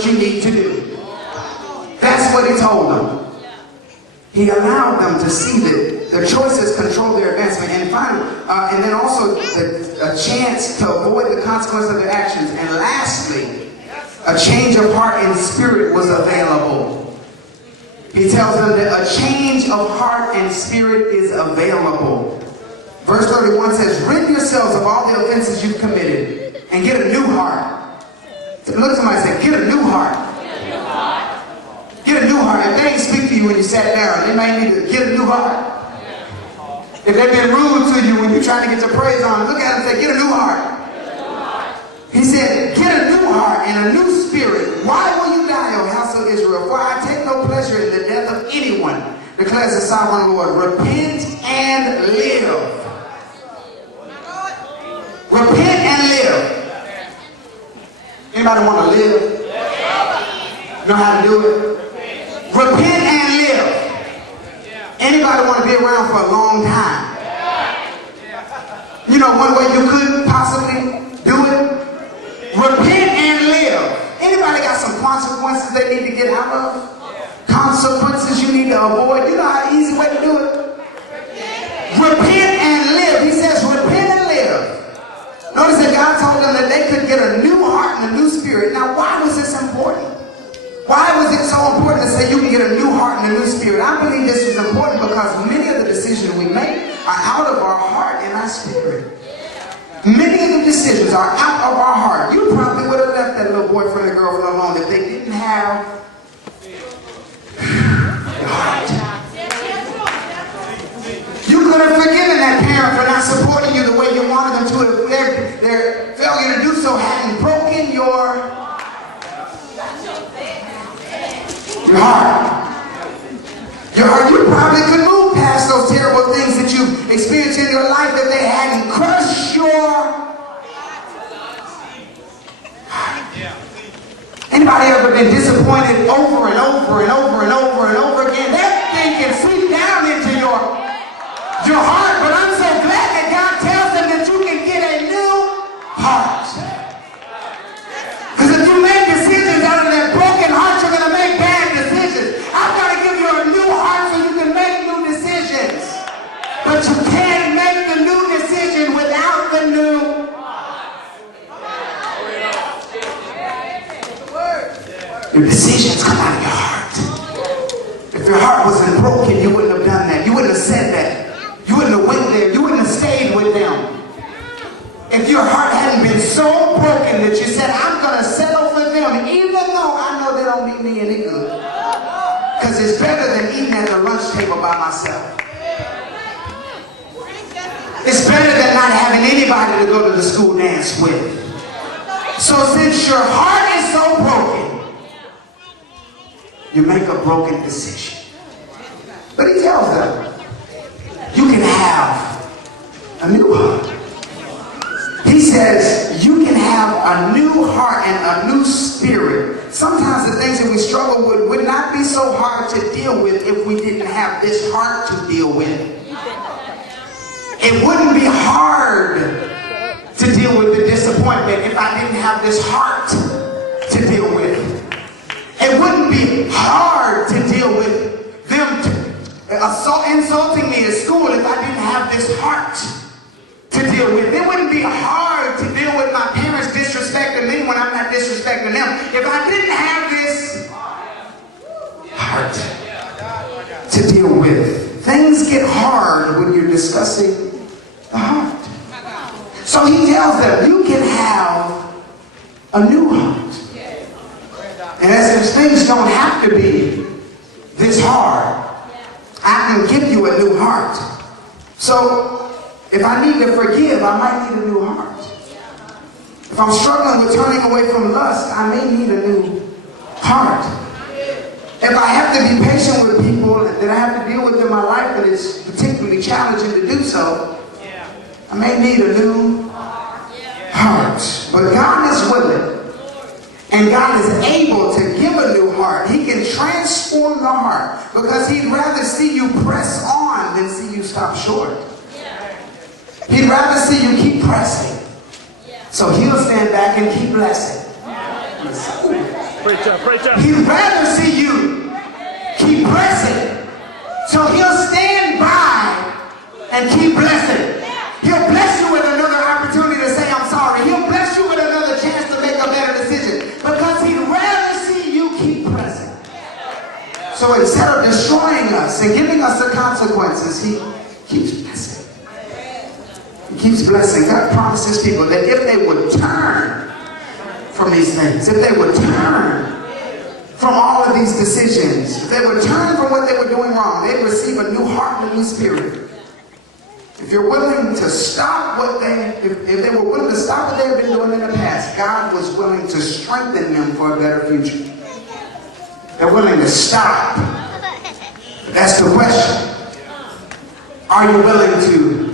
what you need to do. That's what he told them. He allowed them to see that the choices control their advancement, and finally, and then also a chance to avoid the consequence of their actions. And lastly, a change of heart and spirit was available. He tells them that a change of heart and spirit is available. Verse 31 says, rid yourselves of all the offenses you've committed and get a new heart. Look at somebody and say, get a new heart. Get a new heart. If they ain't speak to you when you sat down, they might need to get a new heart. If they've been rude to you when you're trying to get your praise on, look at them and say, get a new heart. He said, get a new heart and a new spirit. Why will you die, O house of Israel? For I take no pleasure in the death of anyone, declares the sovereign Lord. Repent and live. Repent and live. Anybody want to live? Know how to do it? Repent and live. Anybody want to be around for a long time? You know one way you could possibly do it? Repent and live. Anybody got some consequences they need to get out of? Consequences you need to avoid? You know how easy way to do it? Repent and live. He says repent and live. Notice that God told them that they could get a new heart and a new spirit. Now why was this important? Why was it so important to say you can get a new heart and a new spirit? I believe this was important because many of the decisions we make are out of our heart and our spirit. Many of the decisions are out of our heart. You probably would have left that little boyfriend or girlfriend alone if they didn't have the heart. You could have forgiven that parent for not supporting you the way you wanted them to if their failure to do so hadn't broken your heart. Your heart. You probably could move past those terrible things that you've experienced in your life if they hadn't crushed your heart. Anybody ever been disappointed over and over and over and over and over again? That thing can seep down into your heart, but I'm so glad that God tells them that you can get a new heart. Because if you make decisions out of that broken heart, you're going to make bad decisions. I've got to give you a new heart so you can make new decisions. But you can't make the new decision without the new heart. Your decisions come out of your heart. If your heart wasn't broken, you wouldn't have done that. You wouldn't have said that. You wouldn't have went there. You wouldn't have stayed with them. If your heart hadn't been so broken that you said, I'm going to settle for them, even though I know they don't mean me any good. Because it's better than eating at the lunch table by myself. It's better than not having anybody to go to the school dance with. So since your heart is so broken, you make a broken decision. But he tells them, you can have a new heart. He says you can have a new heart and a new spirit. Sometimes the things that we struggle with would not be so hard to deal with if we didn't have this heart to deal with. It wouldn't be hard to deal with the disappointment if I didn't have this heart to deal with. It wouldn't be hard to deal with them insulting me at school if I didn't have this heart to deal with. It wouldn't be hard to deal with my parents disrespecting me when I'm not disrespecting them if I didn't have this heart to deal with. Things get hard when you're discussing the heart. So he tells them, you can have a new heart. In essence, things don't have to be this hard. I can give you a new heart. So if I need to forgive, I might need a new heart. If I'm struggling with turning away from lust, I may need a new heart. If I have to be patient with people that I have to deal with in my life and it's particularly challenging to do so, I may need a new heart. But God is willing. And God is able to give a new heart. He can transform the heart because he'd rather see you press on than see you stop short. He'd rather see you keep pressing. So he'll stand back and keep blessing. He'd rather see you keep pressing. So he'll stand by and keep blessing. He'll bless you with another opportunity to say, I'm sorry. He'll bless you with another chance to make a better decision. Because he'd rather see you keep pressing. So instead of destroying us and giving us the consequences, he keeps blessing. He keeps blessing. God promises people that if they would turn from these things, if they would turn from all of these decisions, if they would turn from what they were doing wrong, they'd receive a new heart and a new spirit. If you're willing to stop if they were willing to stop what they had been doing in the past, God was willing to strengthen them for a better future. They're willing to stop. That's the question. Are you willing to